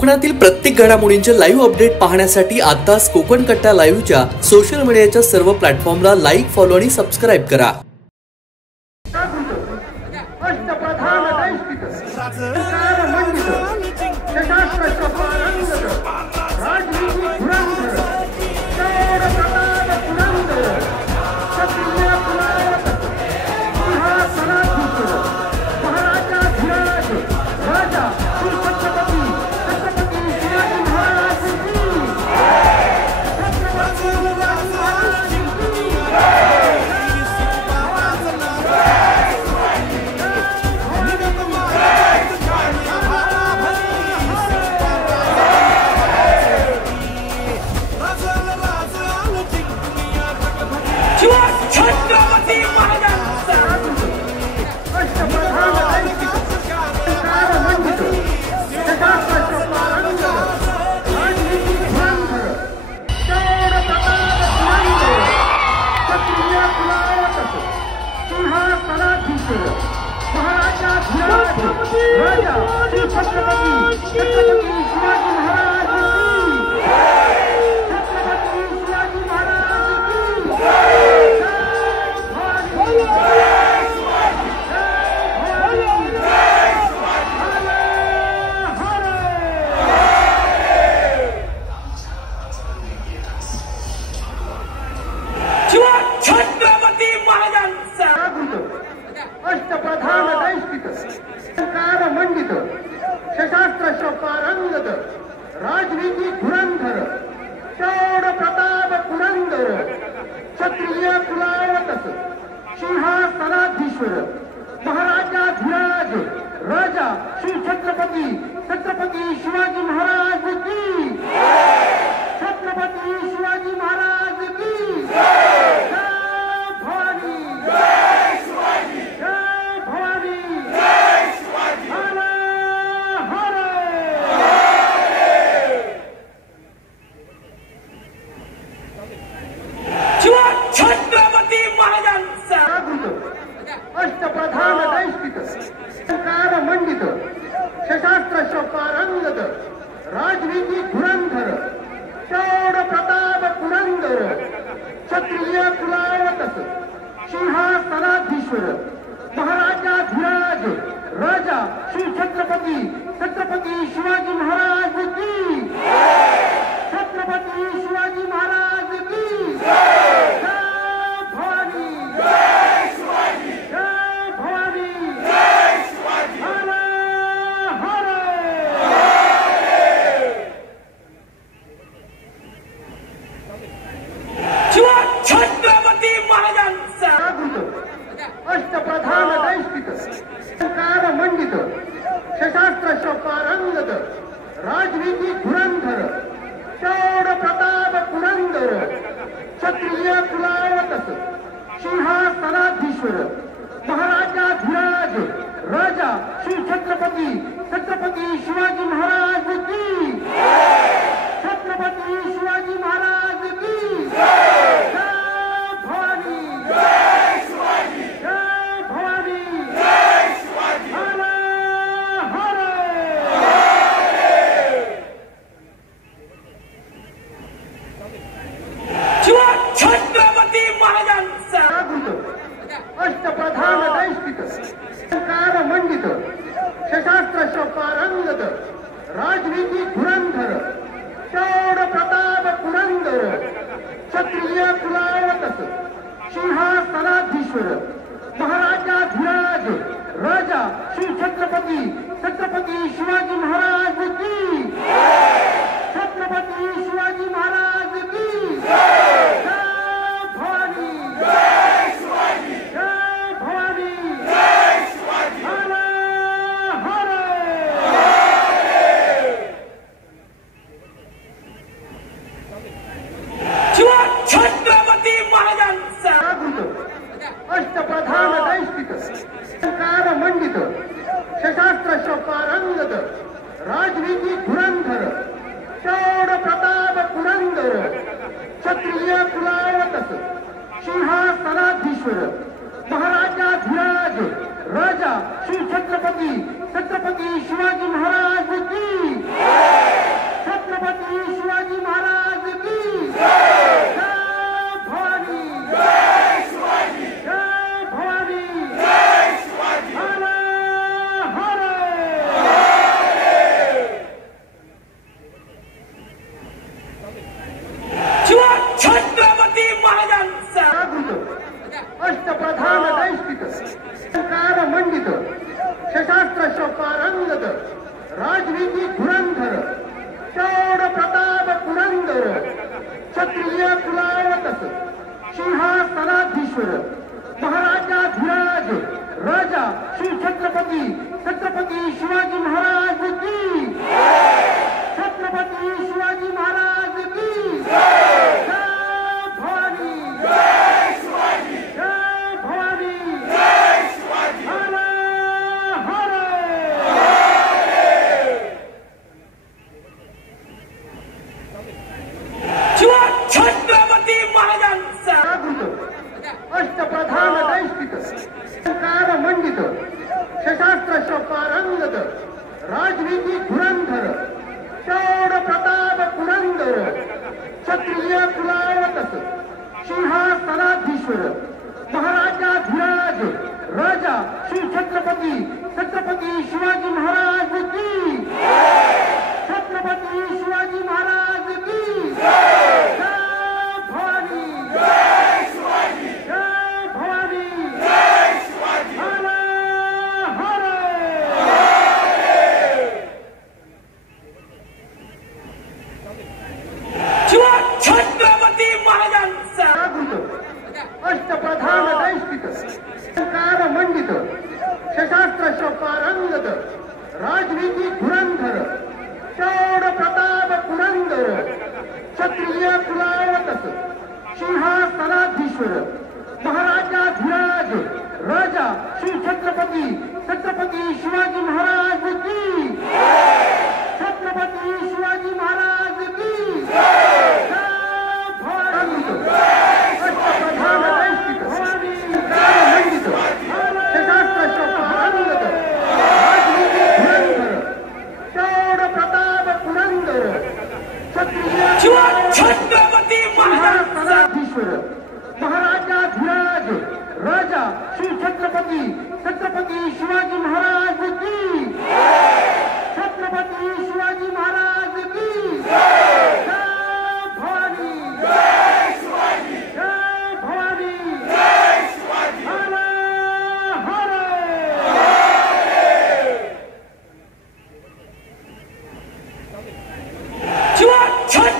कोकणातील प्रत्येक घडामोडींचे लाईव्ह अपडेट पाहण्यासाठी आताच कोकण कट्टा लाईव्हच्या सोशल मीडियाच्या सर्व प्लॅटफॉर्मला लाईक, फॉलो आणि सबस्क्राईब करा. राजनीती धुरंधर चौड प्रताप पुरंदर क्षत्रिय कुलावतस सिंहासनाधीश्वर महाराजाधिराज राजा श्री छत्रपती शिवाजी महाराज की छत्रपती शिवाजी महाराज की राजनीती धुरंधर चौड प्रताप पुरंदर क्षत्रिय कुलावतस सिंहासनाधीश्वर महाराजाधिराज राजा श्री छत्रपती शिवाजी महाराज की छत्रपती शिवाजी महाराज की राजनीती धुरंधर चौड प्रताप पुरंदर क्षत्रिय कुलावतस सिंहासनाधीश्वर महाराजाधिराज राजा श्री छत्रपती शिवाजी महाराज की छत्रपती शिवाजी महाराज की राजनीती धुरंधर चौड प्रताप पुरंदर क्षत्रिय कुलावतस सिंहासनाधीश्वर महाराजाधिराज राजा श्री छत्रपती शिवाजी महाराज की छत्रपती शिवाजी महाराज की राजनीती धुरंधर चौड प्रताप पुरंदर क्षत्रिय कुलावतस सिंहासनाधीश्वर महाराजाधिराज राजा श्री छत्रपती शिवाजी महाराज की राजनीती धुरंधर शौर्य प्रताप पुरंदर क्षत्रिय कुलावतस सिंहासनाधीश्वर महाराजाधिराज राजा श्री छत्रपती शिवाजी महाराज की छत्रपती शिवाजी महाराज की जय भवानी जय शिवाजी जय भवानी जय शिवाजी हर हर छत्रपती महाराजांचा अष्टप्रधान दैष्टिक कार मंडित सशास्त्र पारंगत राजनीती धुरंधर शौर्य प्रताप पुरंदर क्षत्रिय कुलावतस सिंहासनाधीश्वर महाराजाधिराज राजा श्री छत्रपती शिवाजी महाराज की छत्रपती शिवाजी महाराज की जय भवानी जय शिवाजी जय भवानी जय शिवाजी हर हर छत्रपती महाराजांचा अष्टप्रधान दैष्टिक कार मंडित सशास्त्र पारंगत राजनीती धुरंधर शौर्य प्रताप पुरंदर क्षत्रिय कुलावतस सिंहासनाधीश्वर महाराजाधिराज राजा श्री छत्रपती शिवाजी महाराज की छत्रपती शिवाजी महाराज की जय भवानी अष्टप्रधान दैष्टिक मंडित सशास्त्र पारंगत राजनीती धुरंधर शौर्य प्रताप पुरंदर क्षत्रिय छत्रपती महाराजांचा महाराजाधीश्वर महाराजाधिराज राजा श्री छत्रपती शिवाजी महाराज की छत्रपती शिवाजी महाराज की जय भवानी जय शिवाजी जय भवानी जय शिवाजी हर हर छत्रपती